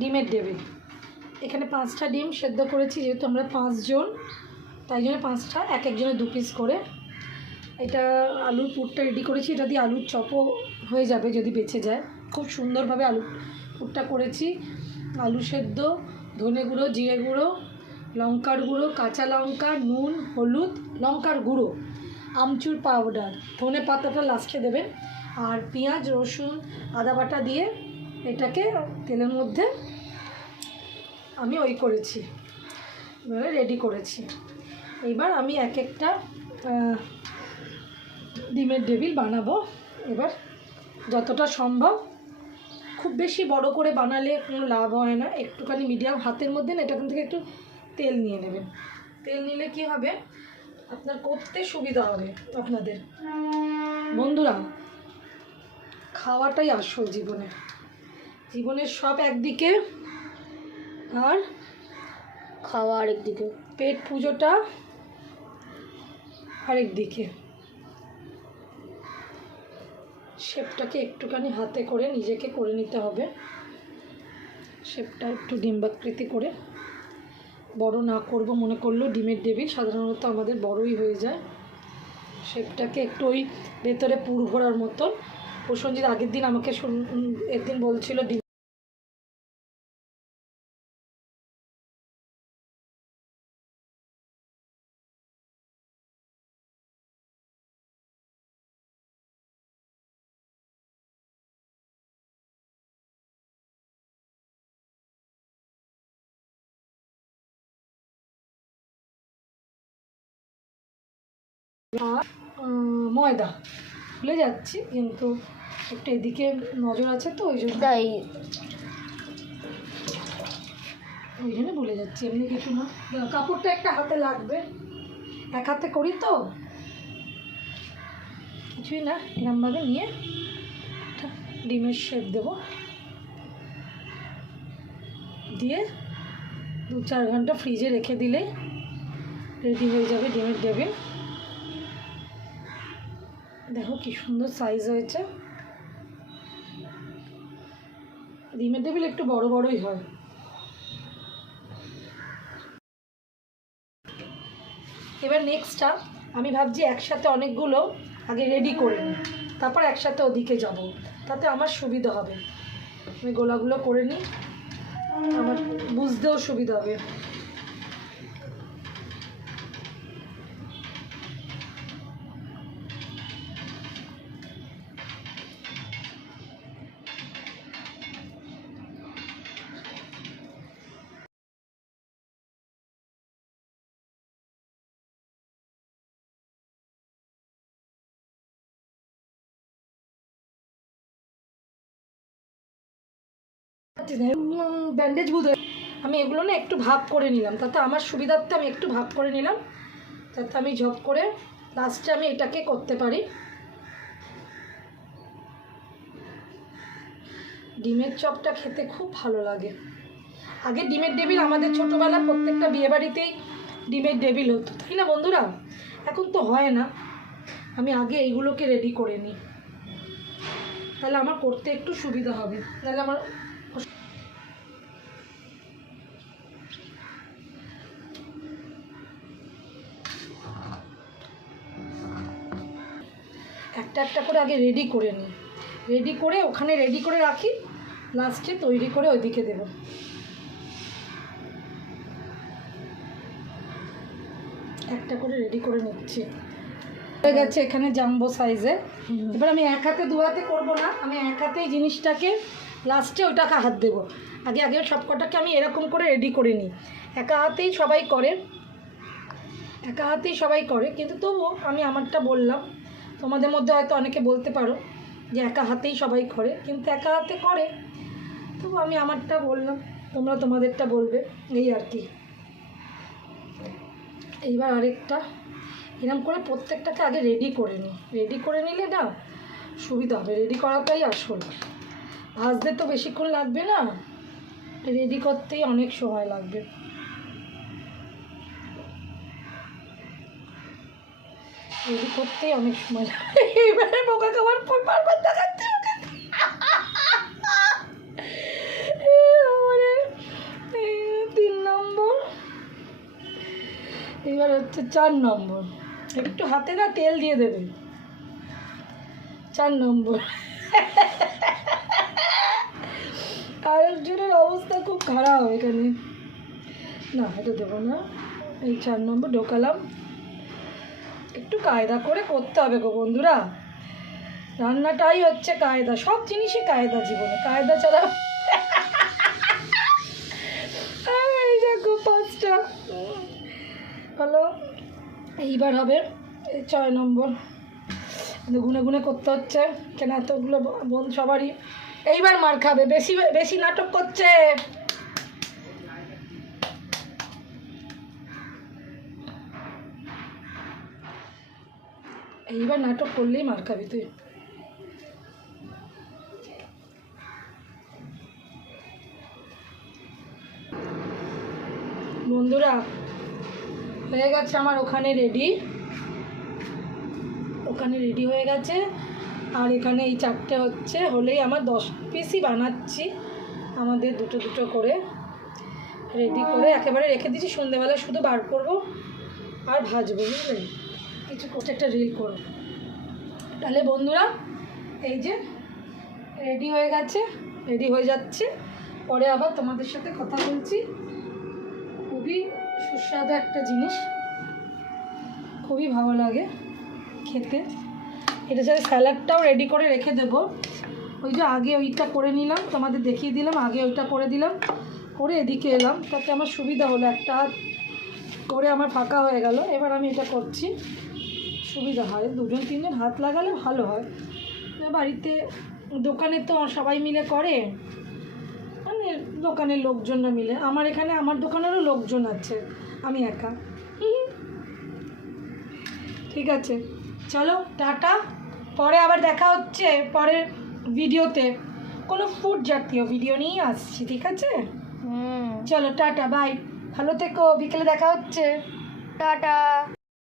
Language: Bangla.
ডিমের টেবিল। এখানে 5টা ডিম সেদ্ধ করেছি, যেহেতু আমরা 5 জন, তাই জন্য 5টা, এক একজনের 2 পিস করে। এটা আলুর পুরটা রেডি করেছি, এটা দিয়ে আলুর চপও হয়ে যাবে যদি বেঁচে যায়। খুব সুন্দরভাবে আলুর পুরটা করেছি। আলু সেদ্ধ, ধনে গুঁড়ো, জিরে গুঁড়ো, লঙ্কার গুঁড়ো, কাঁচা লঙ্কা, নুন, হলুদ, লঙ্কার গুঁড়ো, আমচুর পাউডার, ধনে পাতাটা লাস্টে দেবেন, আর পেঁয়াজ, রসুন, আদা বাটা দিয়ে এটাকে তেলের মধ্যে আমি করেছি, এবারে রেডি করেছি। এইবার আমি এক একটা ডিমের টেবিল বানাবো। এবার যতটা সম্ভব, খুব বেশি বড় করে বানালে কোনো লাভ হয় না, একটুখানি মিডিয়াম হাতের মধ্যে না, এটাখান থেকে একটু তেল নিয়ে নেবেন। তেল নিলে কি হবে, আপনার করতে সুবিধা হবে আপনাদের। বন্ধুরা, খাওয়াটাই আসল জীবনের সব একদিকে, আর খাওয়া আরেক দিকে, পেট পুজোটা আরেক দিকে। শেপটাকে একটুখানি হাতে করে নিজেকে করে নিতে হবে। শেপটা একটু ডিম্বাকৃতি করে, বড় না করব মনে করলেও ডিমের টেবিল সাধারণত আমাদের বড়ই হয়ে যায়। শেপটাকে একটু ওই ভেতরে পুর ভরার মতন। প্রসঞ্জিৎ আগের দিন আমাকে একদিন বলছিল ডিম আর ময়দা, ভুলে যাচ্ছি, কিন্তু একটু এদিকে নজর আছে তো ওই জন্য ভুলে যাচ্ছি। এমনি কিছু না, কাপড়টা একটা হাতে লাগবে, এক হাতে করি তো, কিছুই না। এরমভাবে নিয়ে ডিমের শেপ দেবো, দিয়ে 2-4 ঘন্টা ফ্রিজে রেখে দিলেই রেডি হয়ে যাবে ডিমের টেবিল। দেখো কি সুন্দর সাইজ হয়েছে। ডিমের টেবিল একটু বড় বড়ই হয়। এবার নেক্সটটা আমি ভাবছি একসাথে অনেকগুলো আগে রেডি করে নিই, তারপর একসাথে ওদিকে যাব, তাতে আমার সুবিধা হবে। আমি গোলাগুলো করে নিই, আমার বুঝতেও সুবিধা হবে। ব্যান্ডেজ বুঝে আমি এগুলো না একটু ভাগ করে নিলাম, তাতে আমার সুবিধার্থে আমি একটু ভাগ করে নিলাম, যাতে আমি ঝপ করে লাস্টে আমি এটাকে করতে পারি। ডিমের চপটা খেতে খুব ভালো লাগে। আগে ডিমের টেবিল আমাদের ছোটোবেলা প্রত্যেকটা বিয়েবাড়িতেই ডিমের টেবিল হতো, তাই না বন্ধুরা? এখন তো হয় না। আমি আগে এইগুলোকে রেডি করে নিই, তাহলে আমার করতে একটু সুবিধা হবে। তাহলে আমার একটা একটা করে আগে রেডি করে নিই, রেডি করে ওখানে রেডি করে রাখি, লাস্টে তৈরি করে ওইদিকে দেব। একটা করে রেডি করে নিচ্ছি, হয়ে গেছে এখানে জাম্বো সাইজে। এবার আমি এক হাতে 2 হাতে করবো না, আমি এক হাতেই জিনিসটাকে লাস্টে ওইটাকে হাত দেবো। আগে সব কটাকে আমি এরকম করে রেডি করে নিই। একা হাতেই সবাই করে, কিন্তু তবুও আমি আমারটা বললাম। তোমাদের মধ্যে হয়তো অনেকে বলতে পারো যে একা হাতেই সবাই করে, কিন্তু একা হাতে করে, তবু আমি আমারটা বললাম, তোমরা তোমাদেরটা বলবে, এই আর কি। এইবার আরেকটা এরকম করে প্রত্যেকটাকে আগে রেডি করে নিই। রেডি করে নিলে না সুবিধা হবে, রেডি করাটাই আসল। ভাজতে তো বেশিক্ষণ লাগবে না, রেডি করতেই অনেক সময় লাগবে। রেডি করতেই অনেক সময় লাগবে। এইবারে বোকা খাবার পর বারবার দেখাচ্ছে। এইবার হচ্ছে 4 নম্বর, একটু হাতে না তেল দিয়ে দেবে। 4 নম্বর। আরেকজনের অবস্থা খুব খারাপ এখানে, না এটা দেবো না। এই 4 নম্বর ঢোকালাম। একটু কায়দা করে করতে হবে গো বন্ধুরা, রান্নাটাই হচ্ছে কায়দা, সব জিনিসই কায়দা জীবনে, কায়দা ছাড়া। এই দেখো 5টা হলো। এইবার হবে 6 নম্বর, গুনে গুনে করতে হচ্ছে কেন এতগুলো বোন সবারই। এইবার মার খাবে, বেশি বেশি নাটক করছে। এইবার নাটক করলেই মার খাবি তুই। বন্ধুরা হয়ে গেছে আমার ওখানে রেডি, ওখানে রেডি হয়ে গেছে। আর এখানে এই 4টে হচ্ছে, হলেই আমার 10 পিসই বানাচ্ছি, আমাদের দুটো দুটো করে রেডি করে একেবারে রেখে দিচ্ছি। সন্ধ্যেবেলা শুধু বার করবো আর ভাজবো, বুঝলেন, কিছু করতে একটা রিল করবো। তাহলে বন্ধুরা এই যে রেডি হয়ে গেছে, রেডি হয়ে যাচ্ছে, পরে আবার তোমাদের সাথে কথা বলছি। খুবই সুস্বাদু একটা জিনিস, খুবই ভালো লাগে খেতে। এটার সাথে স্যালাডটাও রেডি করে রেখে দেবো। ওই যে আগে ওইটা করে নিলাম, তোমাদের দেখিয়ে দিলাম, আগে ওইটা করে দিলাম, করে এদিকে এলাম, তাতে আমার সুবিধা হলো, একটা হাত করে আমার ফাঁকা হয়ে গেল। এবার আমি এটা করছি, সুবিধা হয়, 2-3জন হাত লাগালে ভালো হয়। বাড়িতে দোকানে তো সবাই মিলে করে, মানে দোকানের লোকজনরা মিলে, আমার এখানে আমার দোকানেরও লোকজন আছে, আমি একা। ঠিক আছে, চলো টাটা, পরে আবার দেখা হচ্ছে পরের ভিডিওতে, কোনো ফুড জাতীয় ভিডিও নিয়ে আসছি, ঠিক আছে? চলো টাটা, বাই, ভালো থেকো, বিকেলে দেখা হচ্ছে, টাটা।